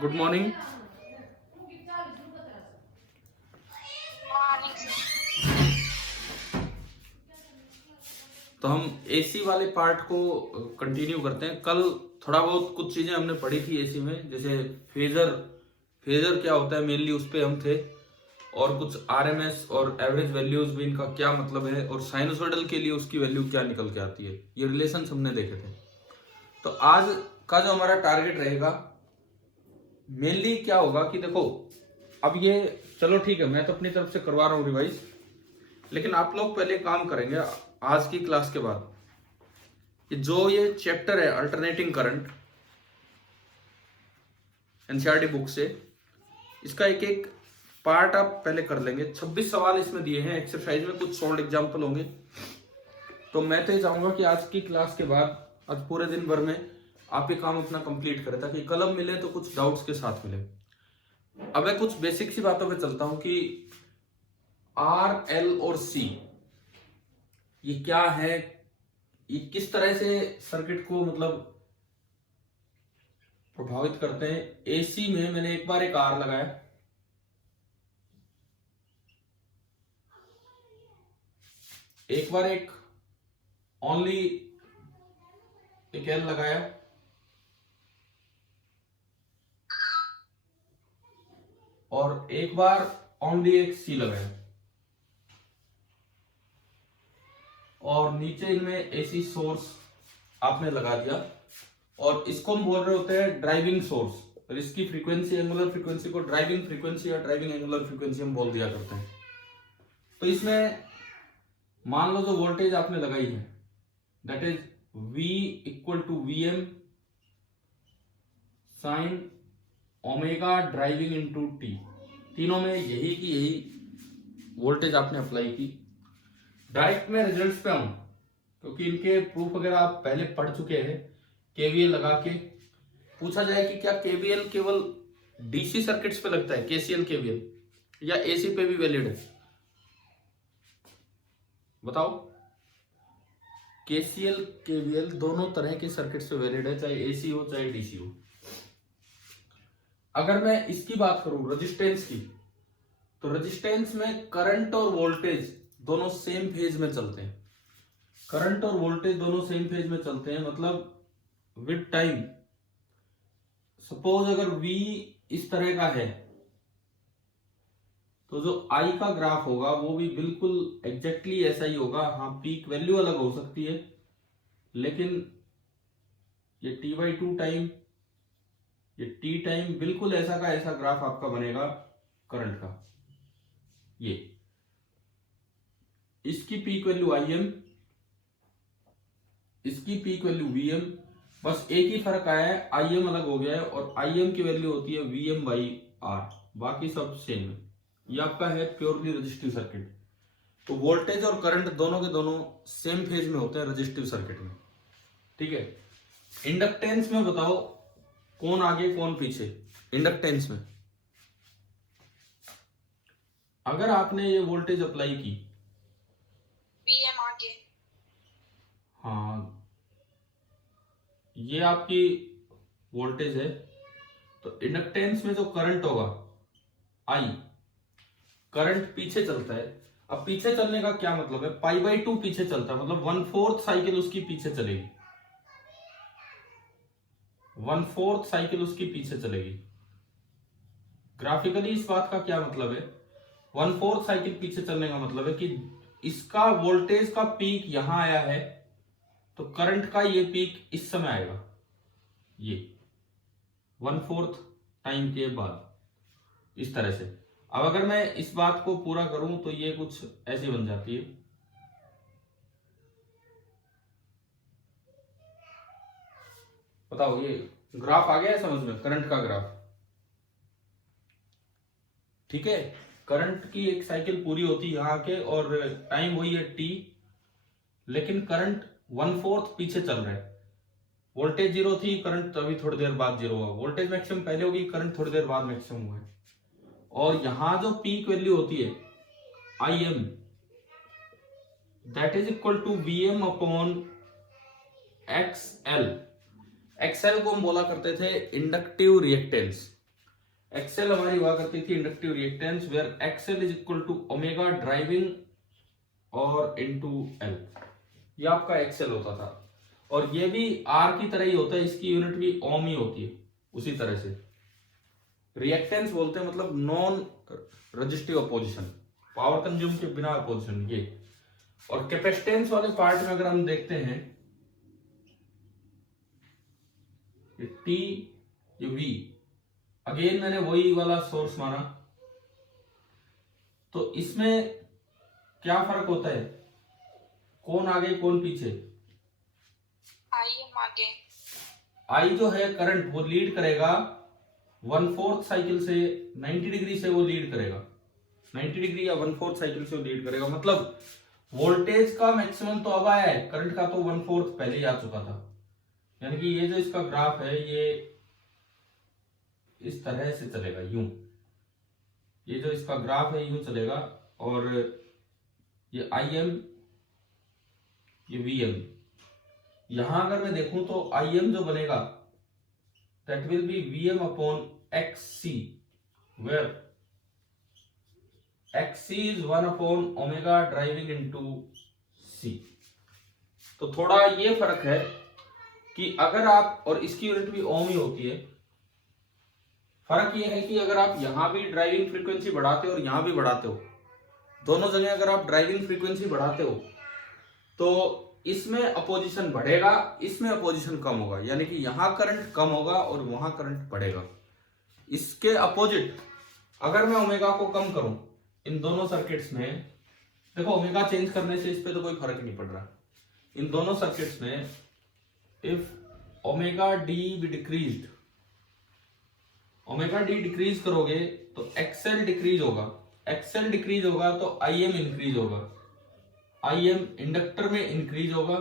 Good morning. तो हम AC वाले पार्ट को कंटिन्यू करते हैं। कल थोड़ा बहुत कुछ चीजें हमने पढ़ी थी एसी में, जैसे फेजर फेजर क्या होता है मेनली उस पे हम थे, और कुछ आरएमएस और एवरेज वैल्यूज भी इनका क्या मतलब है, और साइनसोइडल के लिए उसकी वैल्यू क्या निकल के आती है, ये रिलेशंस हमने देखे थे। तो आज का जो हमारा टारगेट रहेगा मेनली क्या होगा कि देखो, अब ये चलो ठीक है, मैं तो अपनी तरफ से करवा रहा हूँ रिवाइज, लेकिन आप लोग पहले काम करेंगे आज की क्लास के बाद कि जो ये चैप्टर है अल्टरनेटिंग करंट एनसीईआरटी बुक से, इसका एक एक पार्ट आप पहले कर लेंगे। 26 सवाल इसमें दिए हैं एक्सरसाइज में, कुछ सॉल्व एग्जाम्पल होंगे। तो मैं तो ये चाहूंगा कि आज की क्लास के बाद आज पूरे दिन भर में आप ये काम अपना कंप्लीट करें, ताकि कलम मिले तो कुछ डाउट्स के साथ मिले। अब मैं कुछ बेसिक सी बातों पे चलता हूं कि आर, एल और सी ये क्या है, ये किस तरह से सर्किट को मतलब प्रभावित करते हैं। एसी में मैंने एक बार एक आर लगाया, एक बार एक ओनली एक एल लगाया, और एक बार ओनली एक सी लगाया, और नीचे इनमें एसी सोर्स आपने लगा दिया। और इसको हम बोल रहे होते हैं ड्राइविंग सोर्स, और इसकी फ्रीक्वेंसी एंगुलर फ्रीक्वेंसी को ड्राइविंग फ्रीक्वेंसी या ड्राइविंग एंगुलर फ्रीक्वेंसी हम बोल दिया करते हैं। तो इसमें मान लो जो वोल्टेज आपने लगाई है that is V equal to VM sine omega driving into T। तीनों में यही की यही वोल्टेज आपने अप्लाई की। डायरेक्ट में रिजल्ट्स पे आऊं क्योंकि इनके प्रूफ वगैरह आप पहले पढ़ चुके हैं। केवीएल लगा के पूछा जाए कि क्या केवीएल केवल डीसी सर्किट्स पे लगता है, केसीएल केवीएल, या एसी पे भी वैलिड है? बताओ। केसीएल केवीएल दोनों तरह के सर्किट्स पे वैलिड है, चाहे एसी हो चाहे डीसी हो। अगर मैं इसकी बात करूं रेजिस्टेंस की, तो रेजिस्टेंस में करंट और वोल्टेज दोनों सेम फेज में चलते हैं। करंट और वोल्टेज दोनों सेम फेज में चलते हैं, मतलब विद टाइम सपोज अगर V इस तरह का है तो जो I का ग्राफ होगा वो भी बिल्कुल एग्जैक्टली ऐसा ही होगा। हाँ, पीक वैल्यू अलग हो सकती है, लेकिन ये T/2 टाइम, ये T टाइम बिल्कुल ऐसा का ऐसा ग्राफ आपका बनेगा करंट का। ये इसकी पीक वैल्यू Im, इसकी पीक वैल्यू Vm, बस एक ही फर्क आया है, Im अलग हो गया है, और Im की वैल्यू होती है Vm/R, बाकी सब सेम है। ये आपका है प्योरली रेजिस्टिव सर्किट। तो वोल्टेज और करंट दोनों के दोनों सेम फेज में होते हैं रेजिस्टिव सर्किट में, ठीक है। इंडक्टेंस में बताओ कौन आगे कौन पीछे। इंडक्टेंस में अगर आपने ये वोल्टेज अप्लाई की, Vm आगे, हाँ ये आपकी वोल्टेज है, तो इंडक्टेंस में जो करंट होगा I, करंट पीछे चलता है। अब पीछे चलने का क्या मतलब है, π/2 पीछे चलता है, मतलब 1/4 साइकिल उसकी पीछे चलेगी, 1/4 साइकिल उसकी पीछे चलेगी। ग्राफिकली इस बात का क्या मतलब है, 1/4 साइकिल पीछे चलने का मतलब है कि इसका वोल्टेज का पीक यहां आया है, तो करंट का ये पीक इस समय आएगा, ये 1/4 टाइम के बाद, इस तरह से। अब अगर मैं इस बात को पूरा करूं तो ये कुछ ऐसी बन जाती है। बताओ, ये ग्राफ आ गया है समझ में, करंट का ग्राफ, ठीक है। करंट की एक साइकिल पूरी होती है यहां के, और टाइम वही है T, लेकिन करंट 1/4 पीछे चल रहा है। वोल्टेज जीरो थी, करंट अभी थोड़ी देर बाद जीरो हुआ, वोल्टेज मैक्सिमम पहले होगी, करंट थोड़ी देर बाद मैक्सिमम हुआ है। और यहां जो पीक वैल्यू होती है Im, that is equal to Vm upon XL। XL को हम बोला करते थे इंडक्टिव रिएक्टेंस, एक्सएल हमारी हुआ करती थी inductive reactance, where X L is equal to omega driving और इनटू एल, ये आपका एक्सएल होता था। और ये भी आर की तरह ही होता है, इसकी यूनिट भी ओम ही होती है उसी तरह से। रिएक्टेंस बोलते हैं मतलब non resistive opposition, power consume के बिना अपोजिशन ये। और कैपेसिटेंस वाले पार्ट में अगर हम देखते हैं ये टी ये वी, अगेन मैंने वही वाला सोर्स माना, तो इसमें क्या फर्क होता है, कौन आगे कौन पीछे? IM आगे। आई जो है करंट वो लीड करेगा 1/4 साइकिल से, 90 डिग्री से वो लीड करेगा, 90 डिग्री या 1/4 साइकिल से वो लीड करेगा। मतलब वोल्टेज का मैक्सिमम तो अब आया है, करंट का तो 1/4 पहले ही आ चुका था। यानी कि ये जो इसका ग्राफ है ये इस तरह से चलेगा, यूं, ये जो इसका ग्राफ है यूं चलेगा, और ये IM ये VM। यहां अगर मैं देखूं तो IM जो बनेगा that will be VM upon XC, where XC is 1 upon omega driving into C। तो थोड़ा ये फर्क है कि अगर आप, और इसकी यूनिट भी ओम ही होती है, फर्क ये है कि अगर आप यहां भी ड्राइविंग फ्रीक्वेंसी बढ़ाते हो और यहां भी बढ़ाते हो, दोनों जगह अगर आप ड्राइविंग फ्रीक्वेंसी बढ़ाते हो तो इसमें अपोजिशन बढ़ेगा, इसमें अपोजिशन कम होगा, यानी कि यहां करंट कम होगा और वहां करंट बढ़ेगा। इसके अपोजिट अगर मैं ओमेगा को कम करूं इन दोनों सर्किट्स में, देखो ओमेगा चेंज करने से इस पे तो कोई फर्क नहीं पड़ रहा, इन दोनों सर्किट्स में if omega D be decreased, omega D decrease करोगे तो एक्सएल डिक्रीज होगा, एक्सएल डिक्रीज होगा तो IM इंक्रीज होगा, IM इंडक्टर में इंक्रीज होगा,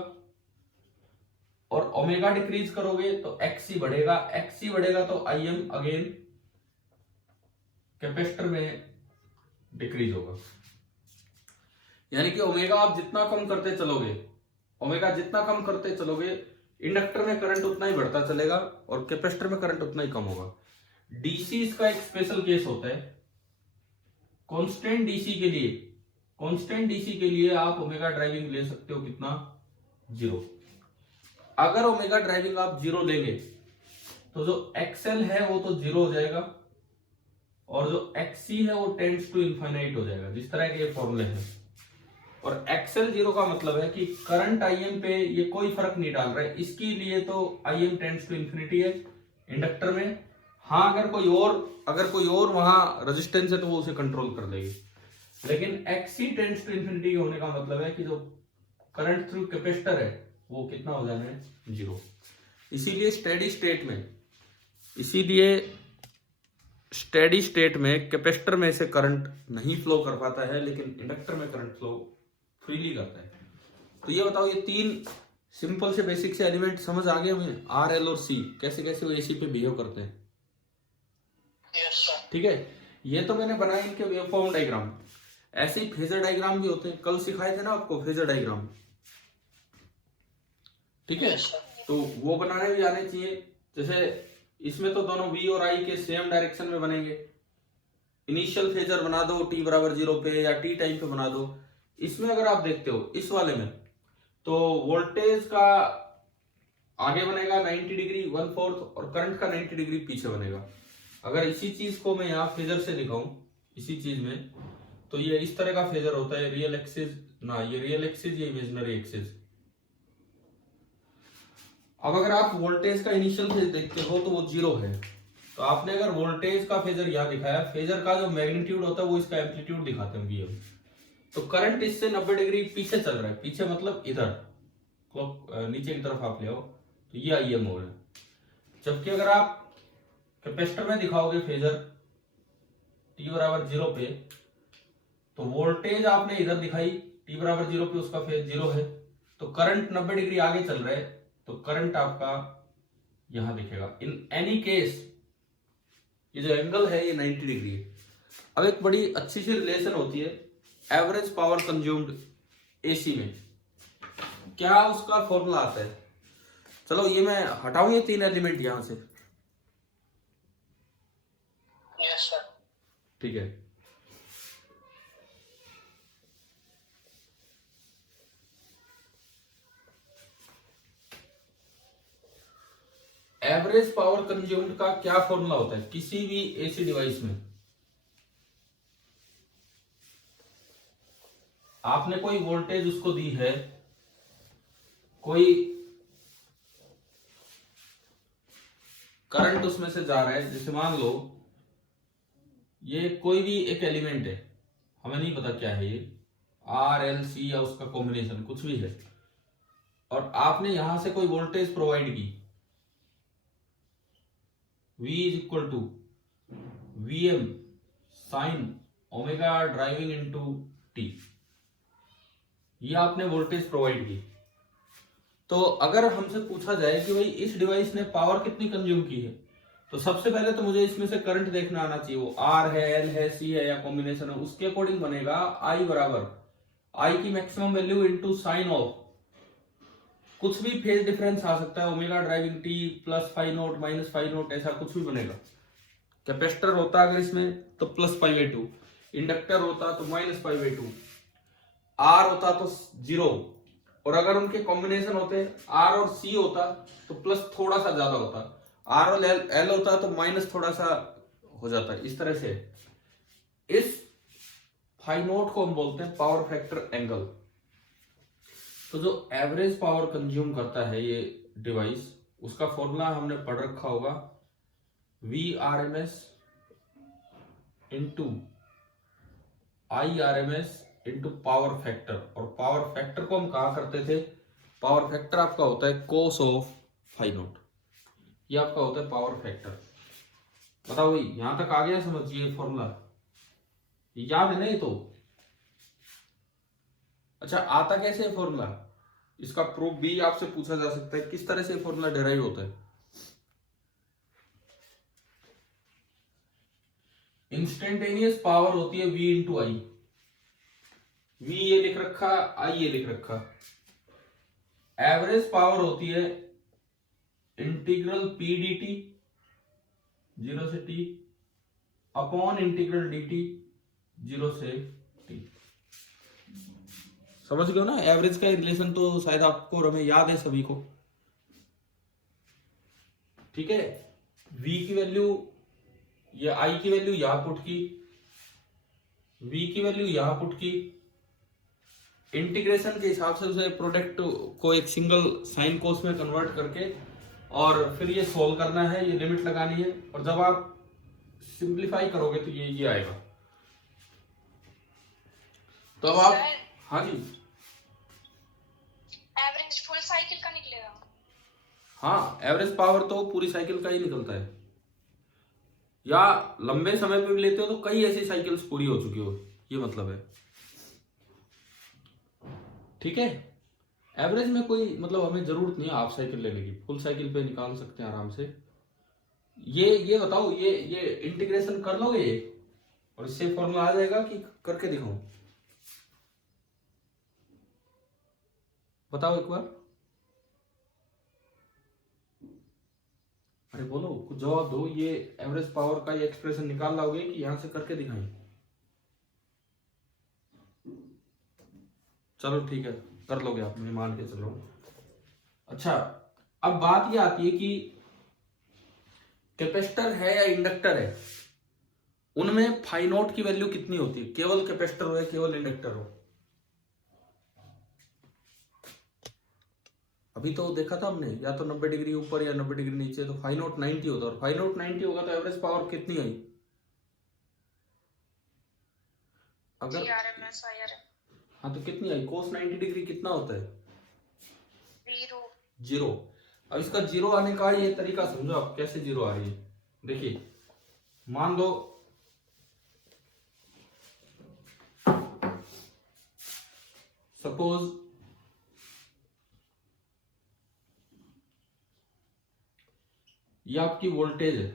और ओमेगा डिक्रीज करोगे तो XC बढ़ेगा, XC बढ़ेगा तो IM अगेन कैपेसिटर में डिक्रीज होगा। यानी कि ओमेगा आप जितना कम करते चलोगे, ओमेगा जितना कम करते चलोगे, इंडक्टर में करंट उतना ही बढ़ता चलेगा और कैपेसिटर में करंट उतना ही कम होगा। डीसी इसका एक स्पेशल केस होता है। कांस्टेंट डीसी के लिए, कांस्टेंट डीसी के लिए आप ओमेगा ड्राइविंग ले सकते हो कितना, 0। अगर ओमेगा ड्राइविंग आप 0 लेंगे तो जो एक्सएल है वो तो 0 हो जाएगा, और जो XC है वो टेंड्स टू इनफाइनाइट हो जाएगा, जिस तरह के ये फॉर्मूले हैं। और एक्सएल 0 का मतलब है कि करंट IM पे ये कोई फर्क नहीं डाल रहा है, इसके लिए तो IM टेंड्स टू इंफिनिटी है इंडक्टर में। हाँ, अगर कोई और वहां रेजिस्टेंस है तो वो उसे कंट्रोल कर देगी, लेकिन XC टेंड्स टू इंफिनिटी होने का मतलब है कि जो करंट थ्रू कैपेसिटर है वो कितना हो जाना है, 0। इसीलिए स्टेडी स्टेट में कैपेसिटर में से करंट नहीं फ्लो कर पाता है, लेकिन इंडक्टर में करंट फ्लो फ्रीली करता है। तो ये बताओ, ये 3 सिंपल से बेसिक से एलिमेंट समझ आ गए हमें, R, L और C कैसे कैसे वो AC पे बिहेव करते हैं। ठीक है, ये तो मैंने बनाए इनके वेवफॉर्म डायग्राम। ऐसे ही फेजर डायग्राम भी होते हैं, कल सिखाए थे ना आपको फेजर डायग्राम, ठीक है, तो वो बनाने भी आने चाहिए। जैसे इसमें तो दोनों V और I के सेम डायरेक्शन में बनेंगे। इनिशियल फेजर बना दो t बराबर 0 पे या t टाइम पे बना दो। इसमें अगर आप देखते हो इस वाले में, तो वोल्टेज का आगे बनेगा 90 डिग्री 1/4 और करंट का 90 डिग्री पीछे बनेगा। अगर इसी चीज को मैं यहाँ फेजर से दिखाऊं इसी चीज में, तो ये इस तरह का फेजर होता है, रियल एक्सिस ना, ये रियल एक्सिस, ये इमेजिनरी एक्सिस। अब अगर आप वोल्टेज का इनिशियल फेज देखते हो तो वो 0 है, तो आपने अगर वोल्टेज का फेजर यहाँ दिखाया, फेजर का जो मैग्नीट्यूड होता है वो इसका एम्पलीट्यूड दिखाते हैं VM। तो करंट इससे 90 डिग्री पीछे चल रहा है, पीछे मतलब इधर क्लॉक नीचे की तरफ आप ले आओ, तो ये IM हो रहा है। जबकि अगर आप कैपेसिटर में दिखाओगे फेजर t बराबर 0 पे, तो वोल्टेज आपने इधर दिखाई t बराबर 0 पे, उसका फेज 0 है, तो करंट 90 डिग्री आगे चल रहा है, तो करंट आपका यहां दिखेगा। इन एनी केस ये जो एंगल है ये 90 डिग्री है। अब एक बड़ी अच्छी सी रिलेशन होती है एवरेज पावर कंज्यूम्ड AC में, क्या उसका फॉर्मूला आता है। चलो ये मैं हटाऊं ये 3 एलिमेंट यहां से, यस सर। ठीक है। एवरेज पावर कंज्यूम्ड का क्या फॉर्मूला होता है किसी भी एसी डिवाइस में? आपने कोई वोल्टेज उसको दी है, कोई करंट उसमें से जा रहा है, जैसे मान लो ये कोई भी एक एलिमेंट है, हमें नहीं पता क्या है ये, आर एल सी या उसका कॉम्बिनेशन कुछ भी है, और आपने यहां से कोई वोल्टेज प्रोवाइड की, V is equal to V M sine omega driving into T, ये आपने वोल्टेज प्रोवाइड की। तो अगर हमसे पूछा जाए कि भाई इस डिवाइस ने पावर कितनी कंज्यूम की है, तो सबसे पहले तो मुझे इसमें से करंट देखना आना चाहिए, वो आर है, एल है, सी है या कॉम्बिनेशन है, उसके अकॉर्डिंग बनेगा आई बराबर आई की maximum value into sine of कुछ भी फेज डिफरेंस आ सकता है, omega driving T plus phi naught minus phi naught, ऐसा कुछ भी बनेगा। कैपेसिटर होता अगर इसमें तो plus pi by two, inductor होता तो minus pi by two, R होता तो जीरो, और अगर उनके कॉम्बिनेशन होते आर और सी होता तो प्लस थोड़ा सा ज्यादा होता, आर और एल होता तो माइनस थोड़ा सा हो जाता। इस तरह से इस फाइव नोट को हम बोलते हैं पावर फैक्टर एंगल। तो जो एवरेज पावर कंज्यूम करता है ये डिवाइस, उसका फॉर्मूला हमने पढ़ रखा होगा, V R M S into I R M S into power factor. और पावर फैक्टर को हम कहा करते थे, पावर फैक्टर आपका होता है कोस ऑफ फाइव नोट, ये आपका होता है पावर फैक्टर। बताओ भाई यहां तक आ गया समझिए फॉर्मूला, याद है नहीं तो? अच्छा आता कैसे है फॉर्मूला, इसका प्रूफ भी आपसे पूछा जा सकता है, किस तरह से फॉर्मूला डिराइव होता है। इंस्टेंटेनियस पावर होती है V इंटू आई, V ये लिख रखा, आई ये लिख रखा। एवरेज पावर होती है integral P D T, zero से T, upon integral D T, zero से टी। समझ गए ना, एवरेज का रिलेशन तो शायद आपको और हमें याद है सभी को। ठीक है, V की वैल्यू या I की वैल्यू यहां पुट की, V की वैल्यू यहां पुट की, इंटीग्रेशन के हिसाब से उसे प्रोडक्ट को एक सिंगल साइन कोस में कन्वर्ट करके, और फिर ये सोल्व करना है, ये लिमिट लगानी है, और जब आप सिंप्लीफाई करोगे तो ये आएगा। तो अब आप, हाँ जी, एवरेज फुल साइकिल का निकलेगा। हाँ एवरेज पावर तो पूरी साइकिल का ही निकलता है, या लंबे समय पे भी लेते हो तो कई ऐसी साइकिल्स पूरी हो चुकी हो, ये मतलब है। ठीक है, एवरेज में कोई मतलब हमें जरूरत नहीं है हाफ साइकिल लेने की, फुल साइकिल पे निकाल सकते हैं आराम से। ये बताओ, ये इंटीग्रेशन कर लोगे ये, और इससे फॉर्मूला आ जाएगा कि करके दिखाऊं? बताओ एक बार, अरे बोलो कुछ जवाब दो, ये एवरेज पावर का ये एक्सप्रेशन निकाल लोगे कि यहां से करके दिखाएं? चलो ठीक है, कर लोगे आप, मैं मान के चल रहा हूं। अच्छा अब बात ये आती है कि कैपेसिटर है या इंडक्टर है, उनमें फाई नोट की वैल्यू कितनी होती है, केवल कैपेसिटर हो या केवल इंडक्टर हो? अभी तो देखा था हमने, या तो 90 डिग्री ऊपर या 90 डिग्री नीचे, तो फाई नोट 90 होता है, और फाई नोट 90 होगा तो एवरेज पावर कितनी आई? अगर हाँ तो कितनी आई, कोस 90 डिग्री कितना होता है? जीरो। अब इसका जीरो आने का ये तरीका समझो आप, कैसे जीरो आ रही है। देखिए मान लो सपोज ये आपकी वोल्टेज है,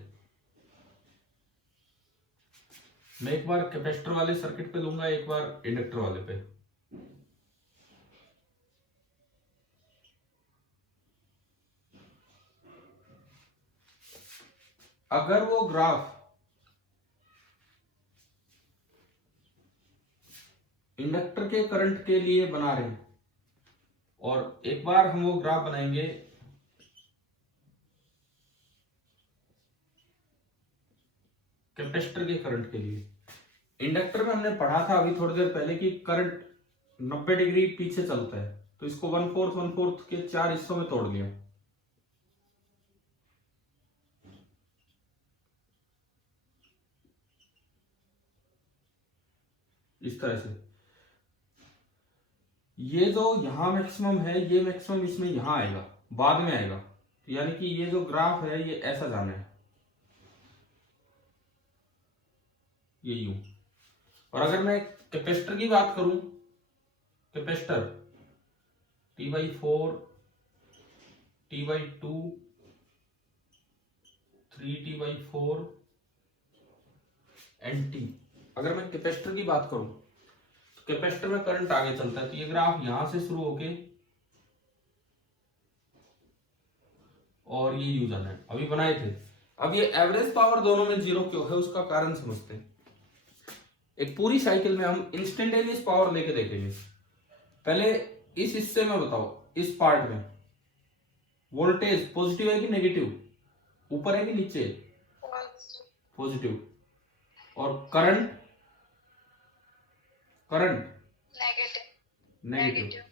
मैं एक बार कैपेसिटर वाले सर्किट पे लूंगा, एक बार इंडक्टर वाले पे। अगर वो ग्राफ इंडक्टर के करंट के लिए बना रहे हैं, और एक बार हम वो ग्राफ बनाएंगे कैपेसिटर के करंट के लिए। इंडक्टर में हमने पढ़ा था अभी थोड़ी देर पहले कि करंट 90 डिग्री पीछे चलता है, तो इसको 1/4 के 4 हिस्सों में तोड़ लिया। इस तरह से ये जो यहां मैक्सिमम है, ये मैक्सिमम इसमें यहां आएगा, बाद में आएगा। तो यानी कि ये जो ग्राफ है ये ऐसा जाना है, ये यूं। और अगर मैं कैपेसिटर की बात करूं, capacitor T/4 T/2 3T/4 and T, अगर मैं कैपेसिटर की बात करूं तो कैपेसिटर में करंट आगे चलता है, तो ये ग्राफ यहां से शुरू होके और ये यू जाना है, अभी बनाए थे। अब ये एवरेज पावर दोनों में जीरो क्यों है, उसका कारण समझते हैं। एक पूरी साइकिल में हम इंस्टेंटेनियस पावर लेके देखेंगे। पहले इस हिस्से में बताओ, इस पार्ट में वोल्टेज पॉजिटिव है कि नेगेटिव, ऊपर है कि नीचे, पॉजिटिव। और करंट नेगेटिव।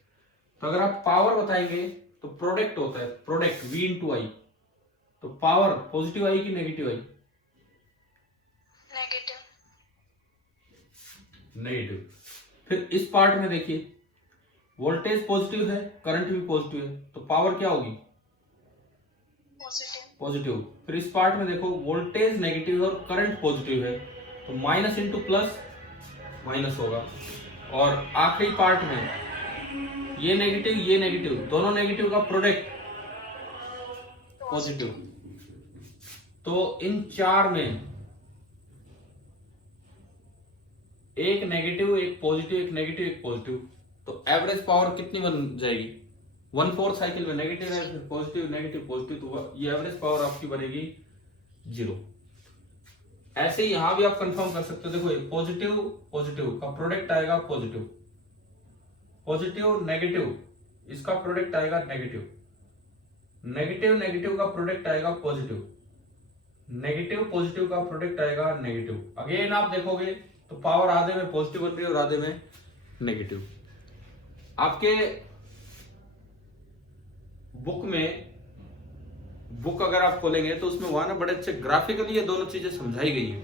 तो अगर आप पावर बताएंगे तो प्रोडक्ट होता है, प्रोडक्ट V इंटू आई। तो पावर पॉजिटिव आई कि नेगेटिव आई, नेगेटिव। फिर इस पार्ट में देखिए, वोल्टेज पॉजिटिव है, करंट भी पॉजिटिव है, तो पावर क्या होगी, पॉजिटिव। फिर इस पार्ट में देखो, वोल्टेज नेगेटिव और करंट पॉजिटिव है, तो माइनस इंटू प्लस माइनस होगा। और आखिरी पार्ट में ये नेगेटिव, दोनों नेगेटिव का प्रोडक्ट पॉजिटिव। तो इन चार में एक नेगेटिव, एक पॉजिटिव, एक नेगेटिव, एक पॉजिटिव, तो एवरेज पावर कितनी बन जाएगी, 1/4 साइकिल में नेगेटिव है, फिर पॉजिटिव नेगेटिव पॉजिटिव, तो ये एवरेज पावर आपकी बनेगी 0। ऐसे ही यहां भी आप कंफर्म कर सकते हो। देखो पॉजिटिव पॉजिटिव का प्रोडक्ट आएगा पॉजिटिव, पॉजिटिव नेगेटिव इसका प्रोडक्ट आएगा नेगेटिव, नेगेटिव नेगेटिव का प्रोडक्ट आएगा पॉजिटिव, नेगेटिव पॉजिटिव का प्रोडक्ट आएगा नेगेटिव। अगेन आप देखोगे तो पावर आधे में पॉजिटिव बन रही है और आधे में नेगेटिव। आपके बुक अगर आप खोलेंगे तो उसमें वहां ना बड़े अच्छे ग्राफिकली ये दोनों चीजें समझाई गई है,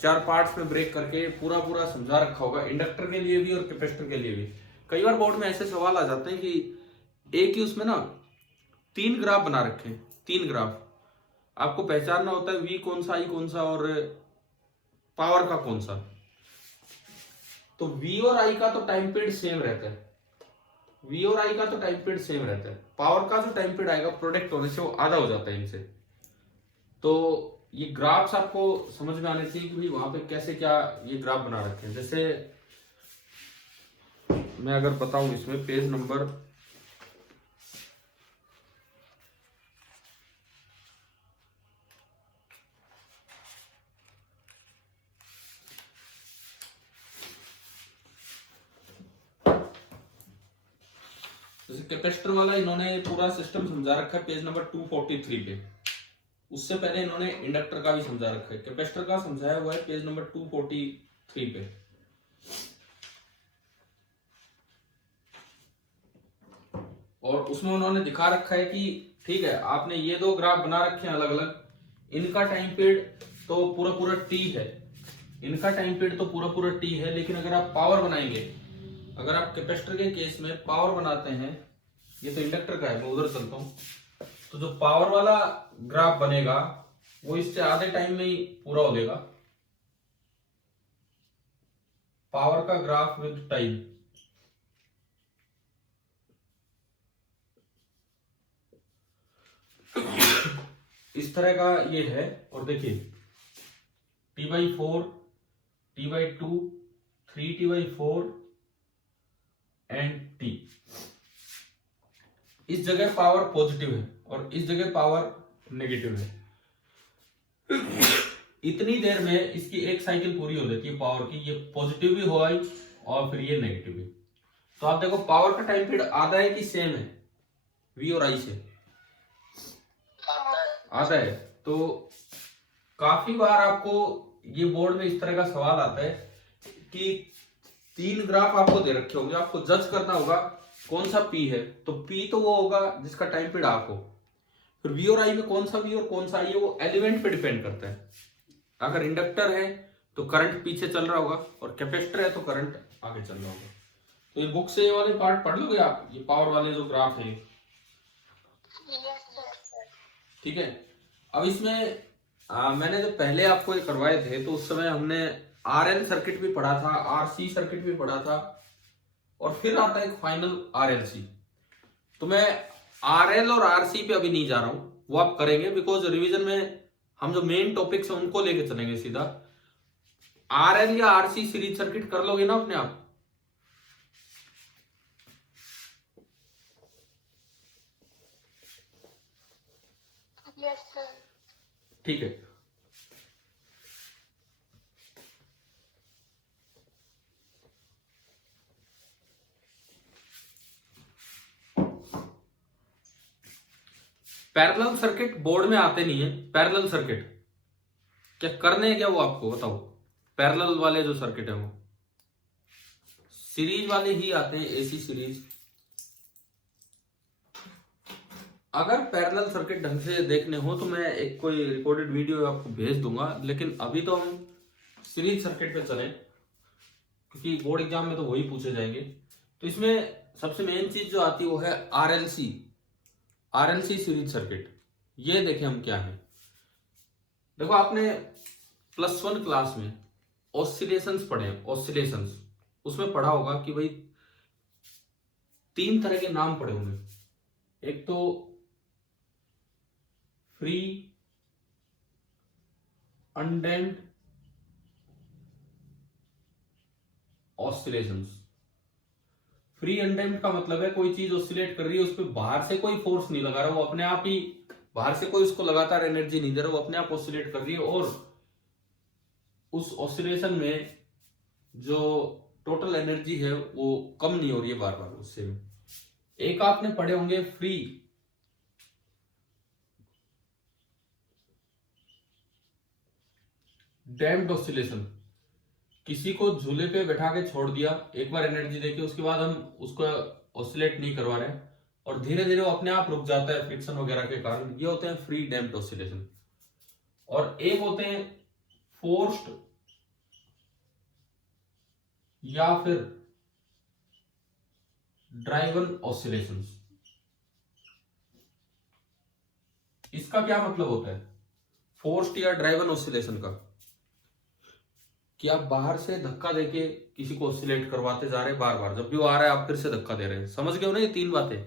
4 पार्ट्स में ब्रेक करके पूरा समझा रखा होगा, इंडक्टर के लिए भी और कैपेसिटर के लिए भी। कई बार बोर्ड में ऐसे सवाल आ जाते हैं कि एक ही उसमें ना 3 ग्राफ बना रखे हैं, 3 ग्राफ आपको पहचानना होता है, V कौन सा, I कौन सा और पावर का कौन सा। तो V और I का तो टाइम पीरियड सेम रहता है, V और I का तो टाइम पीरियड सेम रहता है, पावर का जो टाइम पीरियड आएगा प्रोडक्ट होने से वो आधा हो जाता है इनसे। तो ये ग्राफ्स आपको समझ में आने चाहिए कि भाई वहां पे कैसे क्या ये ग्राफ बना रखे हैं। जैसे मैं अगर बताऊं, इसमें पेज नंबर जैसे कैपेसिटर वाला इन्होंने पूरा सिस्टम समझा रखा है पेज नंबर 243 पे। उससे पहले इन्होंने इंडक्टर का भी समझा रखा है, कैपेसिटर का समझाया हुआ है पेज नंबर 243 पे। और उसमें उन्होंने दिखा रखा है कि ठीक है, आपने ये 2 ग्राफ बना रखे हैं अलग अलग, इनका टाइम पीरियड तो पूरा T है, इनका टाइम पीरियड तो पूरा T है। लेकिन अगर आप पावर बनाएंगे, अगर आप कैपेसिटर के केस में पावर बनाते हैं, ये तो इंडक्टर का है, मैं उधर चलता हूं, तो जो पावर वाला ग्राफ बनेगा वो इससे आधे टाइम में ही पूरा हो जाएगा, पावर का ग्राफ विद टाइम। इस तरह का ये है। और देखिए T/4 T/2 3T/4 and T, इस जगह पावर पॉजिटिव है और इस जगह पावर नेगेटिव है। इतनी देर में इसकी एक साइकिल पूरी हो जाती है पावर की, ये पॉजिटिव भी हो आई और फिर ये नेगेटिव है। तो आप देखो पावर का टाइम पीरियड आधा है कि सेम है V और I से? आधा है। तो काफी बार आपको ये बोर्ड में इस तरह का सवाल आता है कि 3 ग्राफ आपको दे रखे होंगे, आपको जज करना होगा कौन सा P है। तो P तो वो होगा जिसका टाइम पीरियड हाफ हो। फिर V और I में कौन सा V और कौन सा I है वो एलिमेंट पे डिपेंड करता है। अगर इंडक्टर है तो करंट पीछे चल रहा होगा और कैपेसिटर है तो करंट आगे चल रहा होगा। तो ये बुक से ये वाले पार्ट पढ़ लोगे आप, ये पावर वाले जो ग्राफ है। ठीक है। अब इसमें मैंने जो पहले आपको ये करवाए थे तो उस समय हमने RL सर्किट भी पढ़ा था, RC सर्किट भी पढ़ा था, और फिर आता है फाइनल RLC। तो मैं RL और RC पे अभी नहीं जा रहा हूं, वो आप करेंगे, बिकॉज रिवीजन में हम जो मेन टॉपिक्स है उनको लेके चलेंगे सीधा। RL या RC सीरीज सर्किट कर लोगे ना अपने आप? ठीक है। पैरेलल सर्किट बोर्ड में आते नहीं है। पैरेलल सर्किट क्या करने हैं, क्या वो आपको बताओ। पैरेलल वाले जो सर्किट है वो सीरीज वाले ही आते हैं, AC सीरीज। अगर पैरेलल सर्किट ढंग से देखने हो तो मैं एक कोई रिकॉर्डेड वीडियो आपको भेज दूंगा, लेकिन अभी तो हम सीरीज सर्किट पे चलें क्योंकि बोर्ड एग्जाम में तो वही पूछे जाएंगे। तो इसमें सबसे मेन चीज जो आती है वो है RLC सीरीज सर्किट। ये देखें हम क्या है। देखो आपने +1 क्लास में ऑसिलेशंस पढ़े हैं, ऑसिलेशंस, उसमें पढ़ा होगा कि भाई 3 तरह के नाम पढ़े होंगे। एक तो free undamped oscillations. Free undamped का मतलब है कोई चीज ऑसिलेट कर रही है, उस पर बाहर से कोई फोर्स नहीं लगा रहा, वो अपने आप ही, बाहर से कोई उसको लगातार एनर्जी नहीं दे रहा, वो अपने आप ऑसिलेट कर रही है, और उस ऑसिलेशन में जो टोटल एनर्जी है वो कम नहीं हो रही है बार बार उससे। एक आपने पढ़े होंगे फ्री डैम्प्ड ऑसिलेशन। किसी को झूले पे बैठा के छोड़ दिया, एक बार एनर्जी देके, उसके बाद हम उसको ऑसिलेट नहीं करवा रहे और धीरे धीरे वो अपने आप रुक जाता है फ्रिक्शन वगैरह के कारण, ये होते हैं फ्री डैम्प्ड ऑसिलेशन। और एक होते हैं फोर्स्ड या फिर ड्राइवन ऑसिलेशंस। इसका क्या मतलब होता है फोर्स्ड या ड्राइवन ऑसिलेशन का? कि आप बाहर से धक्का देके किसी को ऑसिलेट करवाते जा रहे हैं बार बार, जब भी वो आ रहा है आप फिर से धक्का दे रहे हैं। समझ गए हो ना ये 3 बातें?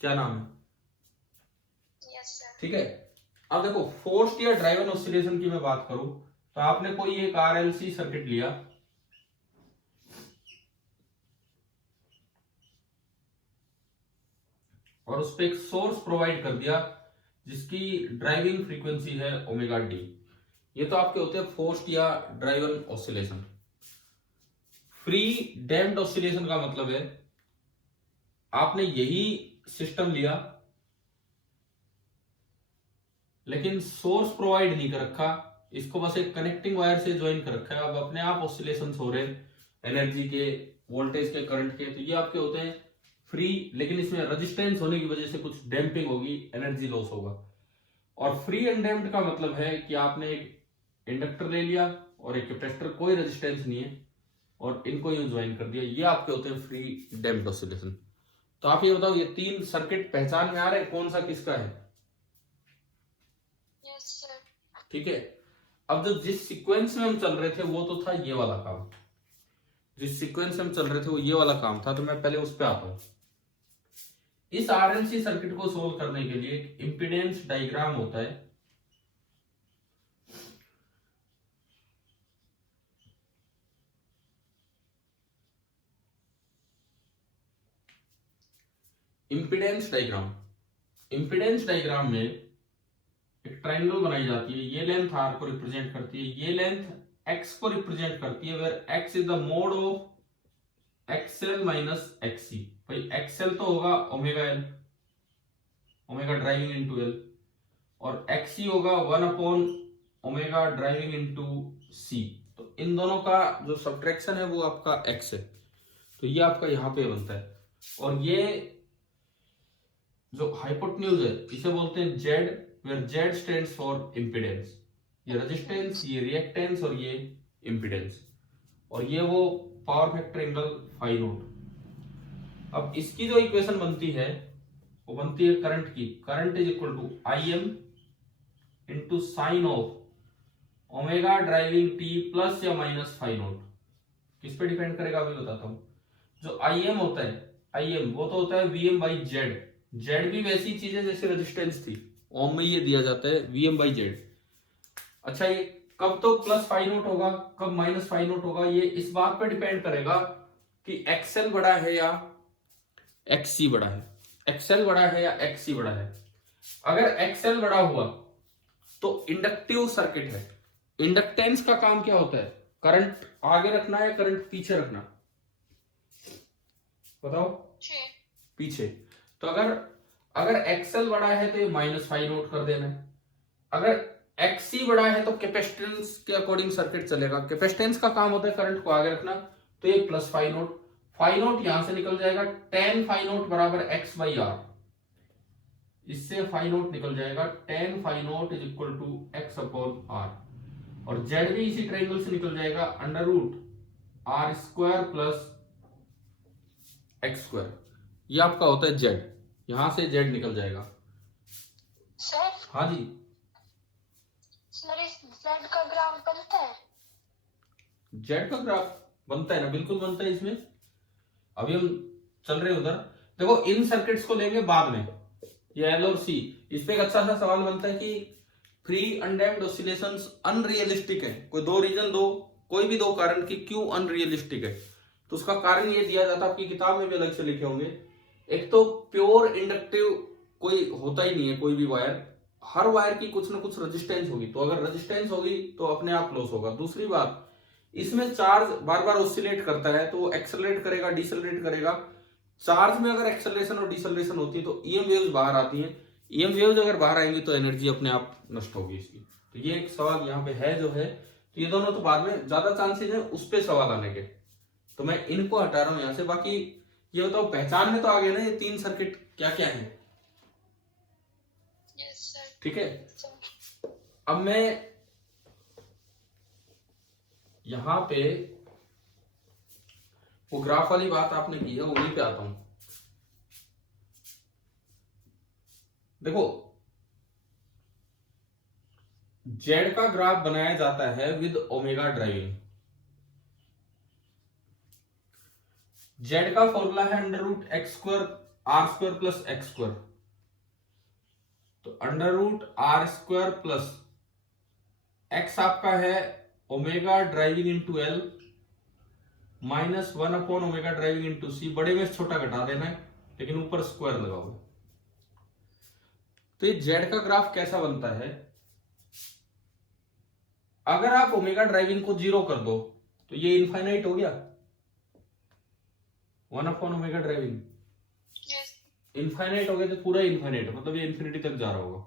क्या नाम है? ठीक है। अब देखो फोर्स्ड या ड्राइवन ऑसिलेशन की मैं बात करूं तो आपने कोई एक RLC सर्किट लिया, और उस पर एक सोर्स प्रोवाइड कर दिया जिसकी ड्राइविंग फ्रीक्वेंसी है ओमेगा डी। ये तो आपके होते हैं फोर्स्ड या driven oscillation. Free damped oscillation का मतलब है आपने यही सिस्टम लिया लेकिन सोर्स प्रोवाइड नहीं कर रखा, इसको बस एक कनेक्टिंग वायर से ज्वाइन कर रखा है, अब अपने आप ऑसिलेशंस हो रहे हैं एनर्जी के, वोल्टेज के, करंट के। तो ये आपके होते हैं फ्री, लेकिन इसमें रेजिस्टेंस होने की वजह से कुछ डैम्पिंग होगी, एनर्जी लॉस होगा। और फ्री अनडैम्प्ड का मतलब है कि आपने एक इंडक्टर ले लिया और एक कैपेसिटर, कोई रेजिस्टेंस नहीं है, और इनको यूं ज्वाइन कर दिया, ये आपके होते हैं फ्री डैम्प्ड ऑसिलेशन। तो आप ये बताओ ये 3 सर्किट पहचान में आ रहे हैं कौन सा किसका है? ठीक है। अब जो जिस सीक्वेंस में हम चल रहे थे वो तो था ये वाला काम, जिस सीक्वेंस में हम चल रहे थे वो ये वाला काम था। तो मैं पहले उस पर आता हूं। इस RLC सर्किट को सोल्व करने के लिए एक इंपीडेंस डायग्राम होता है। इंपीडेंस डायग्राम में एक ट्रायंगल बनाई जाती है, ये लेंथ R को रिप्रेजेंट करती है, ये लेंथ X को रिप्रेजेंट करती है, where X is the mod of X L minus X C. भाई एक्सएल तो होगा omega L, omega driving into L, और एक्सी होगा 1 ओमेगा ड्राइविंग इंटू सी। तो इन दोनों का जो सब्ट्रैक्शन है वो आपका एक्स है, तो ये आपका यहां पे बनता है। और ये जो हाइपोटेन्यूज है इसे बोलते हैं Z, where Z stands for impedance. ये रेजिस्टेंस, ये रिएक्टेंस और ये इम्पीडेंस, और ये वो power factor angle phi naught. अब इसकी जो इक्वेशन बनती है वो बनती है करंट की। Current is equal to I M into sine of omega driving T plus या माइनस फाई नोट। किस पे डिपेंड करेगा अभी बताता हूं। जो आई एम होता है, आई एम वो तो होता है V M by Z. Z भी वैसी चीज है जैसे रेजिस्टेंस थी, ओम में ये दिया जाता है वी एम बाई जेड। अच्छा, ये कब तो प्लस फाई नोट होगा, कब माइनस फाई नोट होगा, ये इस बात पर डिपेंड करेगा कि एक्सएल बड़ा है या एक्ससी बड़ा है, एक्सएल बड़ा है या एक्ससी बड़ा है। अगर एक्सएल बड़ा हुआ तो इंडक्टिव सर्किट है। इंडक्टेंस का काम क्या होता है, करंट आगे रखना या करंट पीछे रखना, बताओ। पीछे। तो अगर एक्सएल बड़ा है तो ये माइनस फाई नोट कर देना है। अगर एक्ससी बड़ा है तो कैपेसिटेंस के अकॉर्डिंग सर्किट चलेगा। कैपेसिटेंस का काम होता है करंट को आगे रखना, तो ये plus phi naught. Phi naught यहां से निकल जाएगा, टेन फाई नोट बराबर एक्स बाई आर। इससे फाई नोट निकल जाएगा, tan phi naught is equal to X upon R. और जेड भी इसी ट्रायंगल से निकल जाएगा, under root R square plus X square. ये आपका होता है जेड, यहां से जेड निकल जाएगा। सर, हाँ जी सर इस जेड का ग्राफ बनता है? जेड का ग्राफ बनता है ना, बिल्कुल बनता है। इसमें अभी हम चल रहे हैं उधर। देखो इन सर्किट्स को लेंगे बाद में, ये एल और सी। इस पे एक अच्छा सा सवाल बनता है कि फ्री अनडैम्प्ड ऑसिलेशंस अनरियलिस्टिक है, कोई दो रीजन दो, कोई भी दो कारण कि क्यों अनरियलिस्टिक है। तो उसका कारण ये दिया जाता है, आपकी किताब में भी अलग से लिखे होंगे। एक तो प्योर इंडक्टिव कोई होता ही नहीं है, कोई भी वायर, हर वायर की कुछ ना कुछ रेजिस्टेंस होगी, तो अगर रेजिस्टेंस होगी तो अपने आप लॉस होगा। दूसरी बात, इसमें चार्ज बार बार ऑसिलेट करता है, तो वो एक्सेलरेट करेगा, डिसेलरेट करेगा। चार्ज में अगर एक्सेलरेशन और डिसेलरेशन होती है तो ईएम वेव्स बाहर आती हैं। ईएम वेव्स अगर बाहर आएंगी तो एनर्जी अपने आप नष्ट होगी इसकी। तो ये एक सवाल यहाँ पे है जो है, तो ये दोनों तो बाद में ज्यादा चांसेस है उस पे सवाल आने के, तो मैं इनको हटा रहा हूं यहाँ से। बाकी ये बताओ, पहचान में तो आ गए ना ये तीन सर्किट क्या क्या है? Yes sir. ठीक है, अब मैं यहां पे वो ग्राफ वाली बात आपने की है, वहीं पे आता हूं। देखो जेड का ग्राफ बनाया जाता है विद ओमेगा ड्राइविंग। जेड का फॉर्मूला है under root X square R square plus X square. तो under root R square plus X आपका है omega driving into L minus 1 upon omega driving into C. बड़े में छोटा घटा देना है, लेकिन ऊपर स्क्वायर लगा हुआ। तो ये जेड का ग्राफ कैसा बनता है, अगर आप ओमेगा ड्राइविंग को जीरो कर दो तो ये इनफाइनाइट हो गया, 1 अपॉन ओमेगा ड्राइविंग इनफाइनाइट हो गया, तो पूरा इनफाइनाइट मतलब ये इन्फिनिटी तक जा रहा होगा।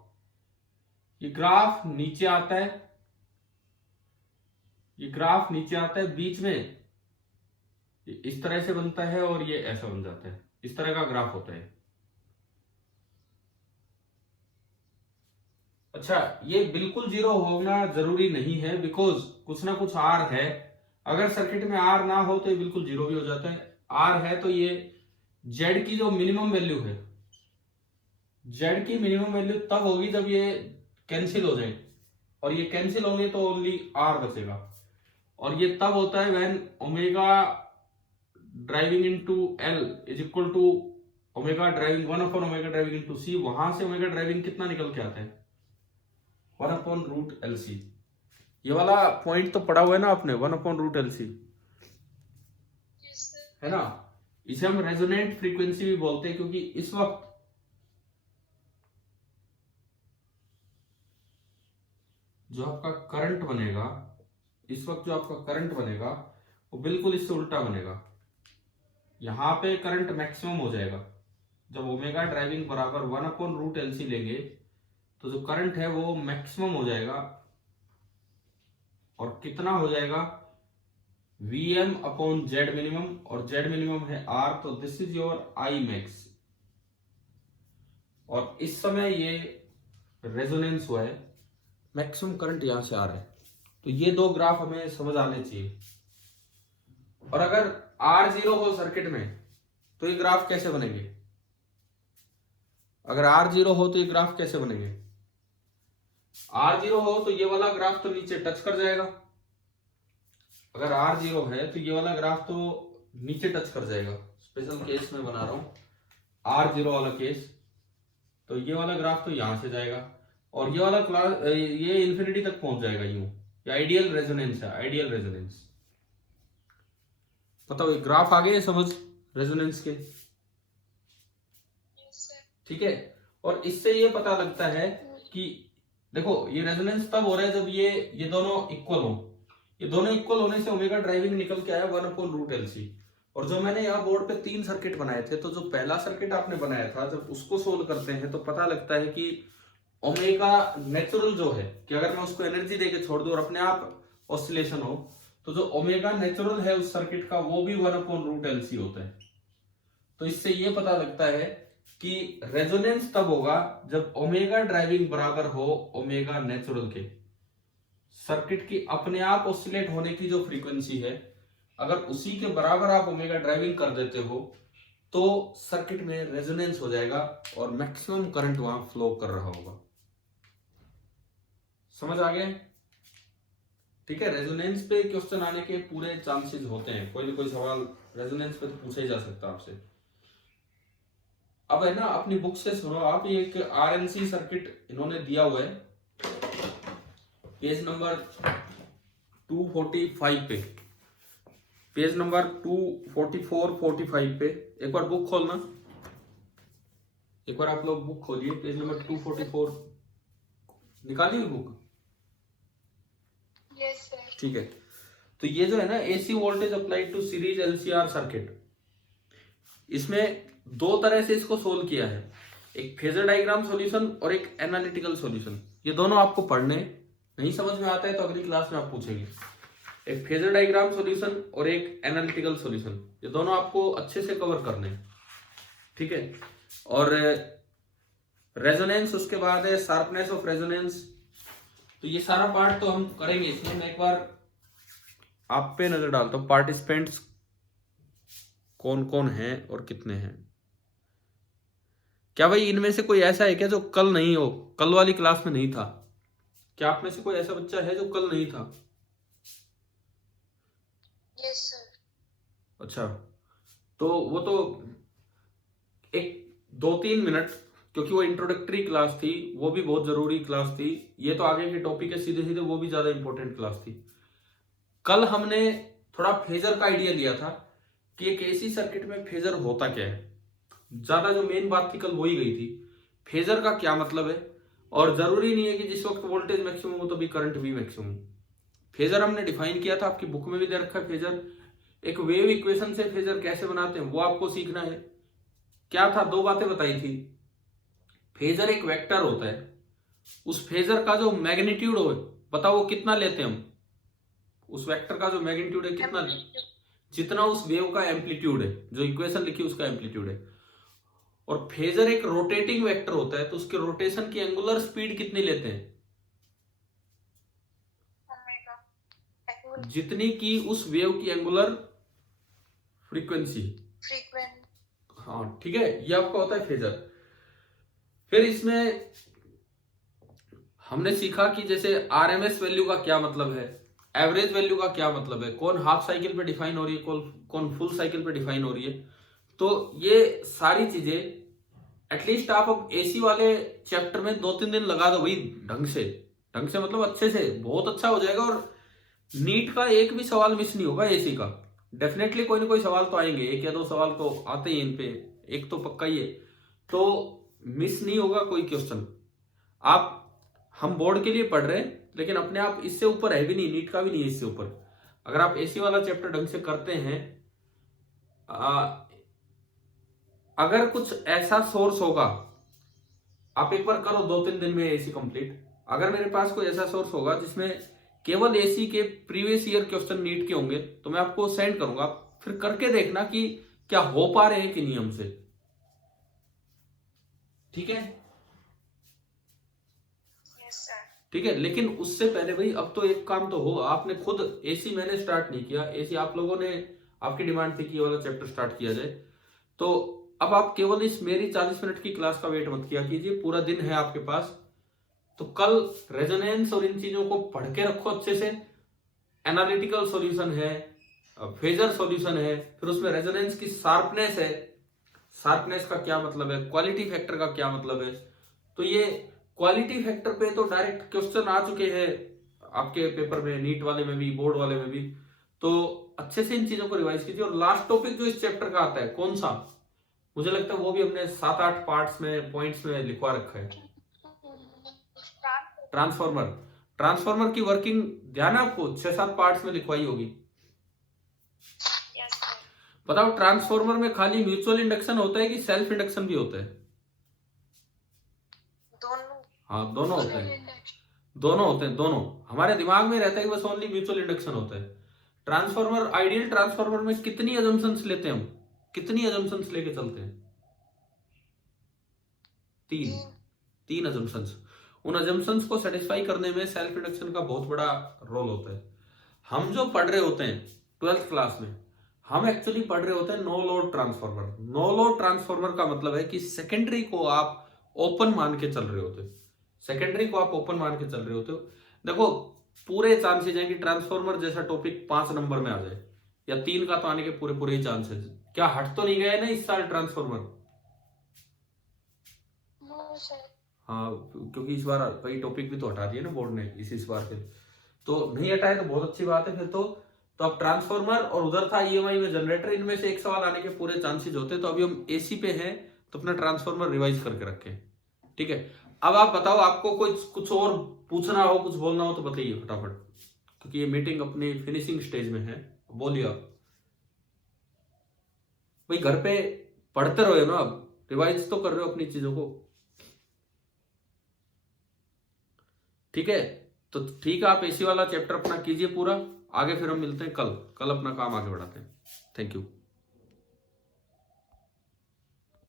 ये ग्राफ नीचे आता है, ये ग्राफ नीचे आता है, बीच में इस तरह से बनता है और ये ऐसा बन जाता है, इस तरह का ग्राफ होता है। अच्छा, ये बिल्कुल जीरो होना जरूरी नहीं है, बिकॉज कुछ ना कुछ आर है। अगर सर्किट में आर ना हो तो ये बिल्कुल जीरो भी हो जाता है। आर है तो ये जेड की जो मिनिमम वैल्यू है, जेड की मिनिमम वैल्यू तब होगी जब ये कैंसिल हो जाए, और ये कैंसिल होंगे तो ओनली आर बचेगा। और ये तब होता है when omega driving into L is equal to omega driving 1 upon omega driving into C. वहां से ओमेगा ड्राइविंग कितना निकल के आता है, 1 अपॉन रूट एल सी। ये वाला पॉइंट तो पढ़ा हुआ है ना आपने, 1 अपॉन रूट एल सी, है ना। इसे हम रेजोनेंट फ्रीक्वेंसी भी बोलते हैं, क्योंकि इस वक्त जो आपका करंट बनेगा, इस वक्त जो आपका करंट बनेगा वो बिल्कुल इससे उल्टा बनेगा। यहाँ पे करंट मैक्सिमम हो जाएगा। जब ओमेगा ड्राइविंग बराबर 1/√LC लेंगे तो जो करंट है वो मैक्सिमम हो जाएगा। और कितना हो जाएगा? Vm/Z मिनिमम, और Z मिनिमम है R, तो this is your I max. और इस समय ये रेजोनेंस हुआ है, मैक्सिमम करंट यहां से आ रहा है। तो ये दो ग्राफ हमें समझ आने चाहिए। और अगर R0 हो सर्किट में तो ये ग्राफ कैसे बनेंगे? अगर R0 हो तो ये ग्राफ कैसे बनेंगे? R0 हो तो ये वाला ग्राफ तो नीचे टच कर जाएगा। अगर R0 है तो ये वाला ग्राफ तो नीचे टच कर जाएगा। स्पेशल केस में बना रहा हूं R0 वाला केस। तो ये वाला ग्राफ तो यहां से जाएगा और ये वाला क्लास ये इंफिनिटी तक पहुंच जाएगा यूं। ये आइडियल रेजोनेंस है, आइडियल रेजोनेंस। बताओ, ये ग्राफ आ गए समझ रेजोनेंस के? ठीक है। और इससे ये पता लगता है कि देखो ये रेजोनेंस तब हो रहा है जब ये दोनों इक्वल हो। ये दोनों इक्वल होने से ओमेगा ड्राइविंग निकल के आया 1/√LC। और जो मैंने यहाँ बोर्ड पे 3 सर्किट बनाए थे, तो जो पहला सर्किट आपने बनाया था, जब उसको सोल्व करते हैं तो पता लगता है कि ओमेगा नेचुरल जो है, कि अगर मैं उसको एनर्जी देके छोड़ दूं और अपने आप ऑसिलेशन हो, तो जो ओमेगा नेचुरल है उस सर्किट का वो भी 1/√LC होता है। तो इससे ये पता लगता है कि रेजोनेंस तब होगा जब ओमेगा ड्राइविंग बराबर हो ओमेगा नेचुरल के। सर्किट की अपने आप ऑसिलेट होने की जो फ्रीक्वेंसी है, अगर उसी के बराबर आप ओमेगा ड्राइविंग कर देते हो तो सर्किट में रेजोनेंस हो जाएगा और मैक्सिमम करंट वहां फ्लो कर रहा होगा। समझ आ गया? ठीक है। रेजोनेंस पे क्वेश्चन आने के पूरे चांसेस होते हैं। कोई ना कोई सवाल रेजोनेंस पे तो पूछा ही जा सकता है आपसे। अब है ना, अपनी बुक से सुनो आप। ये एक RLC सर्किट इन्होंने दिया हुआ है पेज नंबर 245 पे, पेज नंबर 244-45 पे। एक बार बुक खोलना, एक बार आप लोग बुक खोलिए, पेज नंबर 244 निकालिए बुक। Yes sir. ठीक है। तो ये जो है ना AC voltage applied to series LCR circuit, इसमें दो तरह से इसको सोल्व किया है। एक फेजर डायग्राम सॉल्यूशन और एक एनालिटिकल सॉल्यूशन। ये दोनों आपको पढ़ने, नहीं समझ में आता है तो अगली क्लास में आप पूछेंगे। एक फेजर डायग्राम सॉल्यूशन और एक एनालिटिकल सॉल्यूशन, ये दोनों आपको अच्छे से कवर करने हैं। ठीक है। और रेजोनेंस उसके बाद है, शार्पनेस ऑफ रेजोनेंस। तो ये सारा पार्ट तो हम करेंगे इसमें। मैं एक बार आप पे नजर डालता हूं, पार्टिसिपेंट्स कौन कौन हैं और कितने हैं। क्या भाई इनमें से कोई ऐसा है क्या जो कल नहीं हो, कल वाली क्लास में नहीं था? क्या आप में से कोई ऐसा बच्चा है जो कल नहीं था? Yes sir. अच्छा, तो वो तो एक 2-3 मिनट, क्योंकि वो इंट्रोडक्टरी क्लास थी, वो भी बहुत जरूरी क्लास थी। ये तो आगे के टॉपिक है सीधे सीधे, वो भी ज्यादा इंपॉर्टेंट क्लास थी। कल हमने थोड़ा फेजर का आइडिया लिया था कि एक एसी सर्किट में फेजर होता क्या है। ज्यादा जो मेन बात थी कल वही गई थी, फेजर का क्या मतलब है। और जरूरी नहीं है कि जिस वक्त वोल्टेज मैक्सिमम हो तभी करंट भी मैक्सिमम। फेजर हमने डिफाइन किया था, आपकी बुक में भी दे रखा है फेजर। एक वेव इक्वेशन से फेजर कैसे बनाते हैं वो आपको सीखना है। क्या था, 2 बातें बताई थी। फेजर एक वेक्टर होता है, उस फेजर का जो मैग्नीट्यूड हो, बताओ वो कितना लेते हैं हम। उस वेक्टर का जो मैग्नीट्यूड है कितना, जितना उस वेव का एम्पलीट्यूड है, जो इक्वेशन लिखी उसका एम्पलीट्यूड है। और फेजर एक रोटेटिंग वेक्टर होता है, तो उसके रोटेशन की एंगुलर स्पीड कितनी लेते हैं, जितनी की उस वेव की एंगुलर फ्रीक्वेंसी। हाँ ठीक है, ये आपका होता है फेजर। फिर इसमें हमने सीखा कि जैसे RMS वैल्यू का क्या मतलब है, एवरेज वैल्यू का क्या मतलब है, कौन हाफ साइकिल पे डिफाइन हो रही है, कौन फुल साइकिल पे डिफाइन हो रही है। तो ये सारी चीजें एटलीस्ट आप अब एसी वाले चैप्टर में 2-3 दिन लगा दो भाई, ढंग से मतलब अच्छे से, बहुत अच्छा हो जाएगा। और नीट का एक भी सवाल मिस नहीं होगा एसी का। डेफिनेटली कोई ना कोई सवाल तो आएंगे, 1 या 2 सवाल तो आते ही इन पे, एक तो पक्का ही है, तो मिस नहीं होगा कोई क्वेश्चन। आप, हम बोर्ड के लिए पढ़ रहे हैं लेकिन अपने आप इससे ऊपर है भी नहीं, नीट का भी नहीं है इससे ऊपर। अगर आप एसी वाला चैप्टर ढंग से करते हैं, अगर कुछ ऐसा सोर्स होगा, आप एक बार करो 2-3 दिन में एसी कंप्लीट। अगर मेरे पास कोई ऐसा सोर्स होगा जिसमें केवल एसी के प्रीवियस ईयर क्वेश्चन नीट के होंगे तो मैं आपको सेंड करूंगा, फिर करके देखना कि क्या हो पा रहे हैं कि नहीं हमसे। ठीक है? Yes sir. ठीक है, लेकिन उससे पहले भाई अब तो एक काम तो हो, आपने खुद एसी, मैंने स्टार्ट नहीं किया एसी, आप लोगों ने, आपकी डिमांड थी कि ये वाला चैप्टर स्टार्ट किया जाए, तो अब आप केवल इस मेरी 40 मिनट की क्लास का वेट मत किया कीजिए, पूरा दिन है आपके पास, तो कल रेजोनेंस और इन चीजों को पढ़ के रखो अच्छे से। एनालिटिकल सॉल्यूशन है, फेजर सॉल्यूशन है, फिर उसमें रेजोनेंस की शार्पनेस है, शार्पनेस का क्या मतलब है, क्वालिटी फैक्टर का क्या मतलब है, तो ये क्वालिटी फैक्टर पे तो डायरेक्ट क्वेश्चन आ चुके हैं आपके पेपर में, नीट वाले में भी, बोर्ड वाले में भी, तो अच्छे से इन चीजों को रिवाइज कीजिए। और लास्ट टॉपिक जो इस चैप्टर का आता है कौन सा, मुझे लगता है वो भी हमने 7-8 पार्ट्स में, पॉइंट्स में लिखवा रखा है, ट्रांसफॉर्मर। ट्रांसफॉर्मर की वर्किंग ध्यान है आपको, 6-7 पार्ट्स में लिखवाई होगी। Yes sir. बताओ ट्रांसफॉर्मर में खाली म्यूचुअल इंडक्शन होता है कि सेल्फ इंडक्शन भी होता है? दोनों। हाँ, दोनों होते हैं, दोनों होते हैं, दोनों। हमारे दिमाग में रहता है कि बस ओनली म्यूचुअल इंडक्शन होता है। ट्रांसफॉर्मर, आइडियल ट्रांसफॉर्मर में कितनी अजम्पशंस लेते हैं हम, कितनी अजम्पशंस लेके चलते हैं? 3 अजम्पशंस। उन अजम्पशंस को सेटिस्फाई करने में सेल्फ इंडक्शन का बहुत बड़ा रोल होता है। हम जो पढ़ रहे होते हैं 12th क्लास में, हम एक्चुअली पढ़ रहे होते हैं no load transformer. No load transformer का मतलब है कि सेकेंडरी को आप ओपन मान के चल रहे होते हो, सेकेंडरी को आप ओपन मान के चल रहे होते हो। देखो पूरे चांसेज हैं कि ट्रांसफॉर्मर जैसा टॉपिक 5 नंबर में आ जाए, या 3 का तो आने के पूरे पूरे ही चांसेस। क्या हट तो नहीं गए ना इस साल ट्रांसफॉर्मर? No sir. हाँ, क्योंकि इस बार कई टॉपिक भी तो हटा दिए ना बोर्ड ने इस बार के, तो नहीं हटाए तो बहुत अच्छी बात है फिर तो अब ट्रांसफॉर्मर और उधर था ईएमआई में जनरेटर, इनमें से एक सवाल आने के पूरे चांसेस होते हैं। तो अभी हम एसी पे हैं तो अपना ट्रांसफॉर्मर रिवाइज करके रखें। ठीक है, अब आप बताओ, आपको कोई कुछ और पूछना हो, कुछ बोलना हो तो बताइए फटाफट, क्योंकि ये मीटिंग अपनी फिनिशिंग स्टेज में है। बोलिए आप भाई, घर पे पढ़ते रहो ना, अब रिवाइज तो कर रहे हो अपनी चीजों को। ठीक है, तो ठीक है, आप एसी वाला चैप्टर अपना कीजिए पूरा, आगे फिर हम मिलते हैं कल। कल अपना काम आगे बढ़ाते हैं। Thank you.